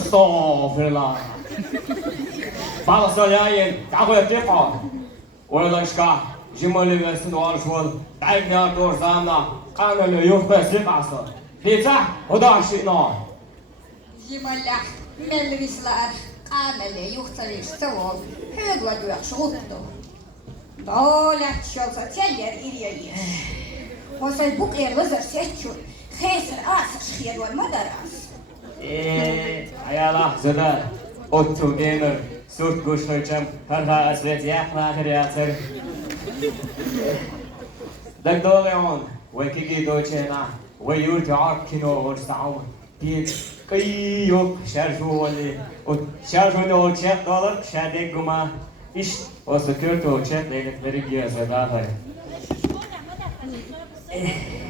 Stop! Bara så jag igen, kanske jag träffar. Och jag ska, Jimmy Snorsvall, Dagnar Dorzana, Kanan och Joffe Slipasso. Pizza och Darshina. Jimalla, Melvislar, Kanan och Joffe Slipasso. Hur var du att skjuta? Då lät jag så att jag är och så bok är det så sätt. Häser as sker och madaras. Ayala, sådär. Otto gamer, stort gudsnöjtjam, hörha asvet jäkna kreater. Dagdolion, wekigi dochena, weyur jarkino or saun. Pit kayuk sharjuli, och sharjuli och $1 shadeguma. Ish, och så kurt och chat ledigt verigias vadafar.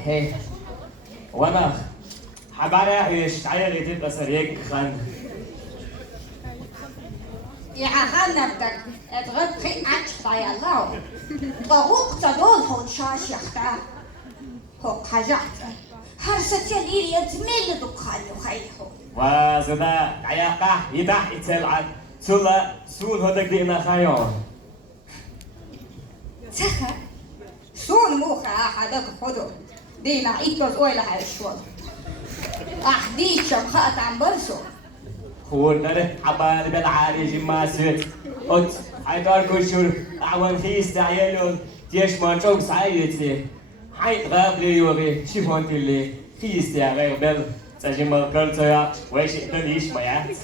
Hey. وانا حبارة يشتعل يتبقى سريك خان يا هنبتك اتغب خي عجفة يا الله ضغوق تدول هون شاش يختار هو حاجات هرست يليل يتمل دكان يخيحو وزدا عياقة يدح يتلعن سولا سول هدك دينا خيون تخا سول موخا أحدك خدو دينا إيتوز أويلا هالشوال أحديك شمخات عن برسو هو نره حبال بالعالي جماسوت قلت عيدار كشور أعوان خيس تعيلون تيش مانشوك سعيدتي حيث غاب لي يوغي شفونت اللي خيس تعيل بل تجمع كرتويا ويش تنيش ميات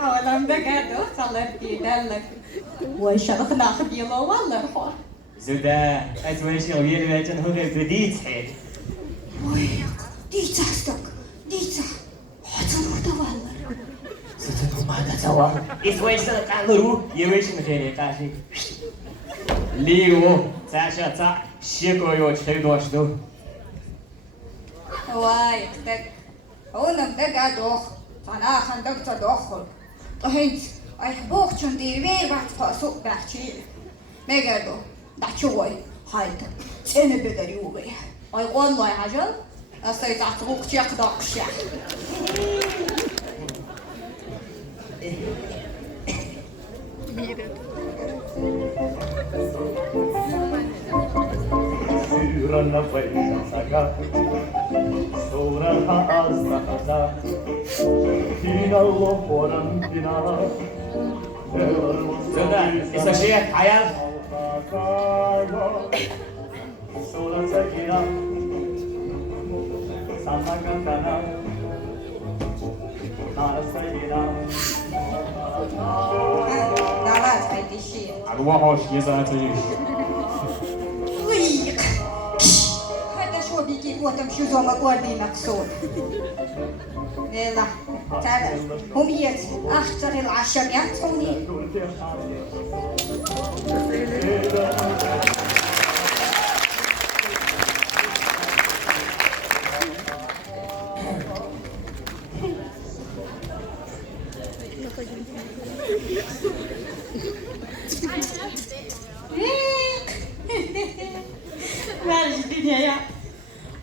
أولم بقادو خلبتي دلك ويشرخ ناخد يلا والله رخوة زودا أتويش يوغير بيتن هو بديت حيل ويق ديتاستك ديتا حتنو والله ستنو ما تتوا إتويش تلقانرو يويش مخيني قاشي ليو تاشا تا شيكو يوش خيدوشتو وايقتك هونم بقادو فأنا خندق تدخل طهنت أحبوك تندير بير بعد فاسوق بحشيل مقادو دعشوي هايتا سنة بدريوغي أي والله عجل أستيت عطروك تيق داقشا Syrarna fejsaga, storarna azzahaza, fina lopporan fina. Sådär, isa shek, hayal. Soran sakina, samakan kana, narasayina. давай пойди щи Арвахош езатыш. ويق هذا شو بيجي وتم شو زوما قوادي مقصود يلا تعال هم يت اختر العشم يعطوني الدنيا يا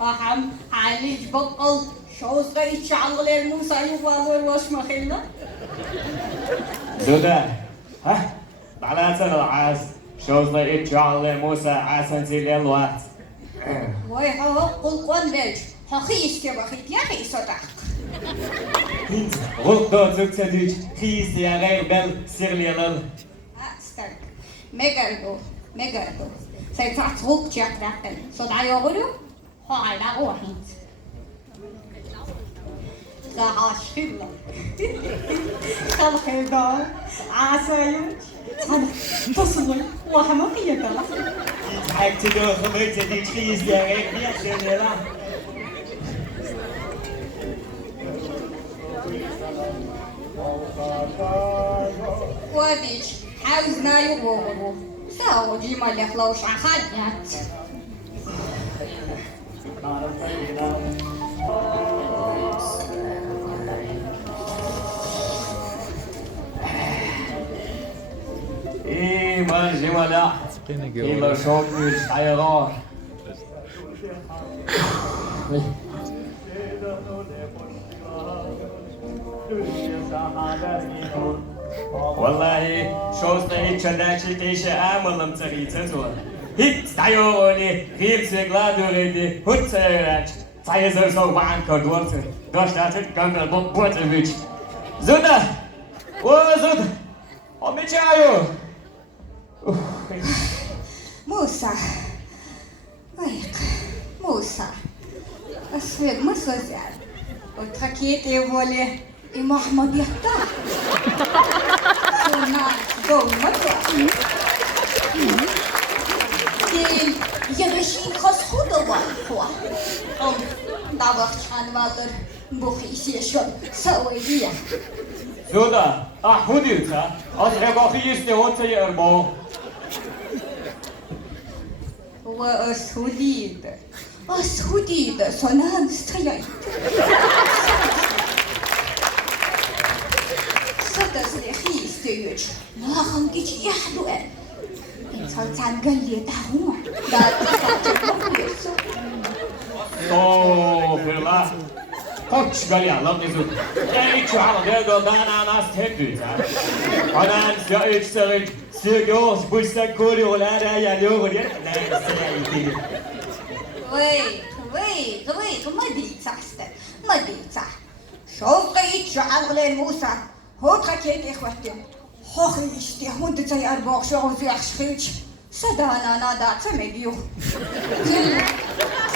أحم عليك بقل شو صغير شعل الموسى يوالو واش ما خيلا دودا ها بعلاتنا العاز شو صغير شعل موسى عسن زي الوقت وي هو قل قلج حقيس يا بخيت يا خي صدق غلطة تكتدج خيس يا غير بل سير لي لل استنى ميغالو Megardo. Zij zat ook tjekrechten. Zodat je hoor, haar daar ook niet. Ga schillen. Ga geen daar. Asayon. تصل وحمقية بلا حاجة تدور خبرت دي تخيز يا غير بيا شنو وديش حاوزنا يبوغو ساو دي مالك لوش عخدت إيه ما جمالا إيه شوك مش حيران والله شوست هيك شداشي تيش أملم تري تزور هيك تايوني غير سيغلا دوريدي هوت سيراج تايزر سو بان كدورت دوشتات كمل بوتويتش زودا وزودا أميشايو موسى ويق موسى أسفل مسوزال وتركيتي ولي إما أحمد يختار سونا دو مطوع دين يغشين خاص خودو والخوا دابخ چند وقت بخیسی شد سویدیه زودا أحوديوتا أصحابي يستوون يربو وأسوديد أسوديد سنان ستيايت ستسلي خيستيوش ما خمتيش يحدوئن إنسان قال لي تهوع لا تستطيع يسو استغفر الله Koç galya lan nizut. Ey çuhala dergo dana nas tedüta. Anan sa'id sa'id sigos bustan kuri olara ya yogur ya. Lan sa'id. ويت ما ديتسحت ما ديتسح شوف قيت شعل موسى هو تركيت إخوتي خوخي يشتي هون تتسي أرباق شغل زي أخشخيش سدانا نادا تمجيو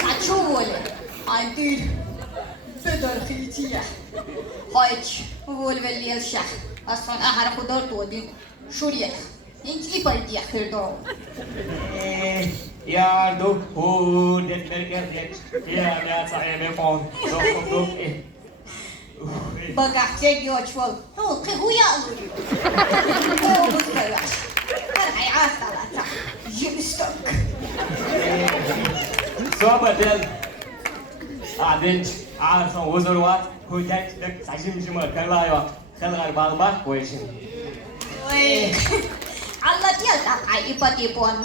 ساتشولي عندير بدر خيتيه هايش والولي الشح أصلا أحرق دار تودي شو ريح انتي بردي أخير دار يا دو هو دتمركز يا يا صاحبي فون دوك بقعتك يوشول هو قهويا هو بسكراش فرحي عاصلة جيمستوك صوبة دل عدنش عارفة وزروات هو تاك دك سعيم جمع كلايوا خلغر بالبا كويشين Allah dia tak ai ipat-ipon.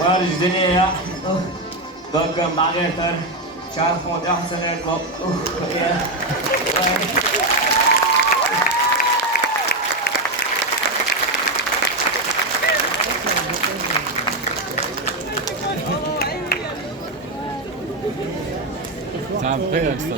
وارج دنيا دقم بعغيتر شارفون دحسن الكوب Tam prijak ste